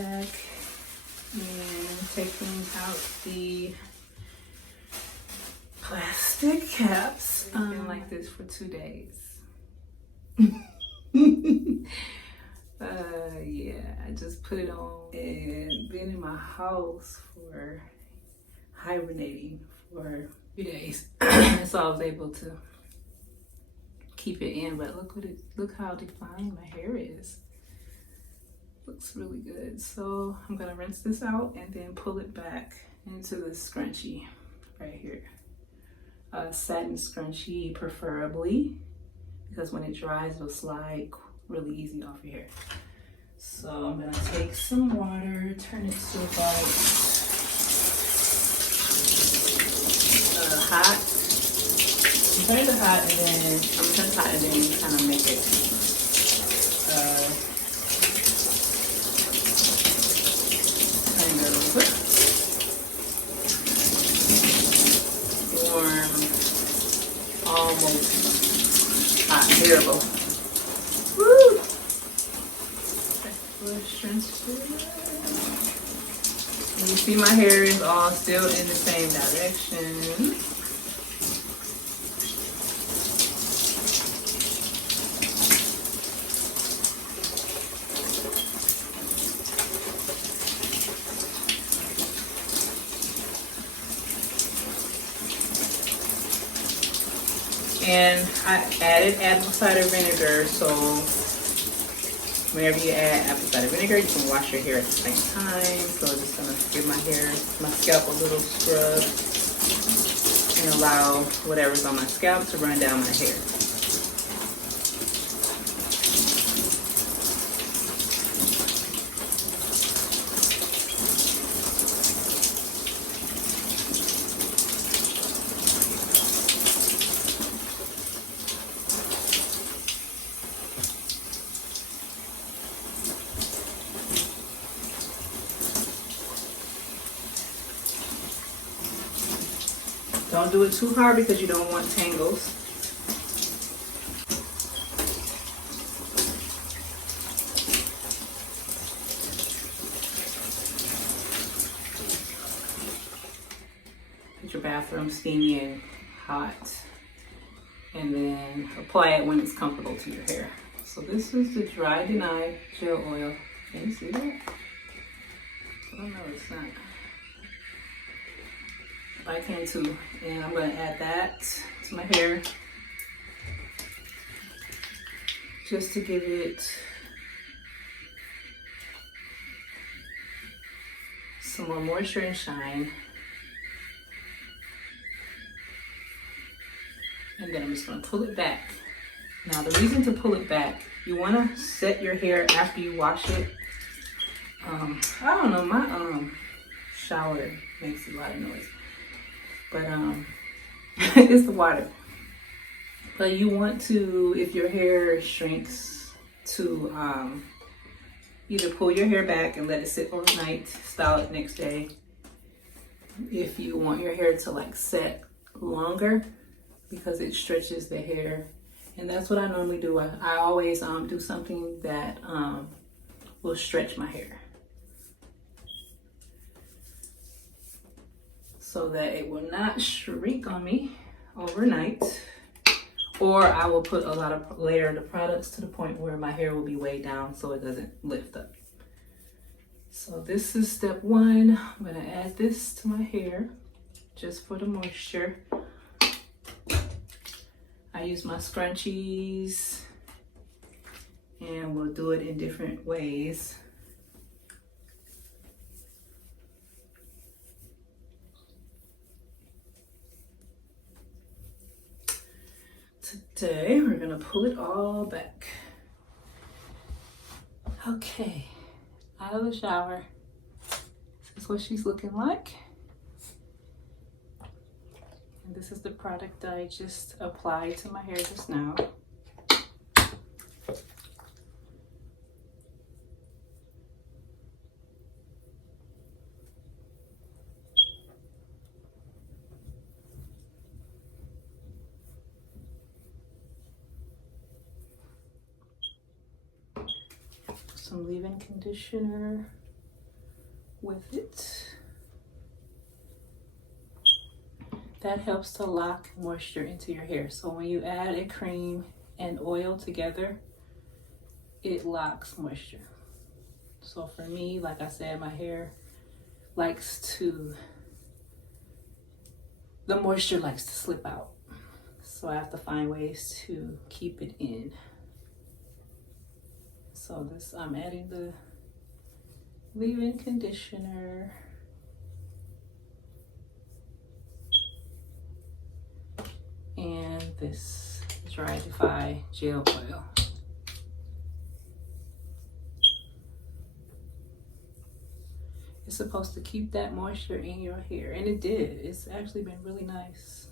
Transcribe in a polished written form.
Back and taking out the plastic caps. It's been like this for 2 days. Yeah, I just put it on and been in my house for hibernating for a few days. So I was able to keep it in, but look how defined my hair is. Looks really good. So I'm gonna rinse this out and then pull it back into the scrunchie right here. A satin scrunchie preferably, because when it dries it'll slide really easy off your hair. So I'm gonna take some water, turn it to about hot. Turn it to hot, and then I'm gonna turn it hot and then kind of make it kind of warm, almost hot. Terrible. Woo! And you see my hair is all still in the same direction. And I added apple cider vinegar, so whenever you add apple cider vinegar, you can wash your hair at the same time. So I'm just gonna give my scalp a little scrub and allow whatever's on my scalp to run down my hair. Don't do it too hard because you don't want tangles. Get your bathroom steamy and hot, and then apply it when it's comfortable to your hair. So this is the Dry Deny Gel Oil. Can you see that? Oh no, it's not. By Cantu, and I'm going to add that to my hair just to give it some more moisture and shine. And then I'm just going to pull it back. Now the reason to pull it back, you want to set your hair after you wash it. I don't know, my shower makes a lot of noise. But it's the water. But you want to, if your hair shrinks, to either pull your hair back and let it sit overnight, style it next day. If you want your hair to like set longer, because it stretches the hair. And that's what I normally do. I always do something that will stretch my hair, so that it will not shrink on me overnight, or I will put a lot of layer of the products to the point where my hair will be weighed down so it doesn't lift up. So this is step one. I'm gonna add this to my hair just for the moisture. I use my scrunchies, and we'll do it in different ways. Today, we're gonna pull it all back. Okay, out of the shower. This is what she's looking like. And this is the product that I just applied to my hair just now. Some leave-in conditioner. with it. That helps to lock moisture into your hair. So when you add a cream and oil together, it locks moisture. So for me, like I said, my hair the moisture likes to slip out. So I have to find ways to keep it in. So this, I'm adding the leave-in conditioner. And this drier gel oil. It's supposed to keep that moisture in your hair, and it did. It's actually been really nice.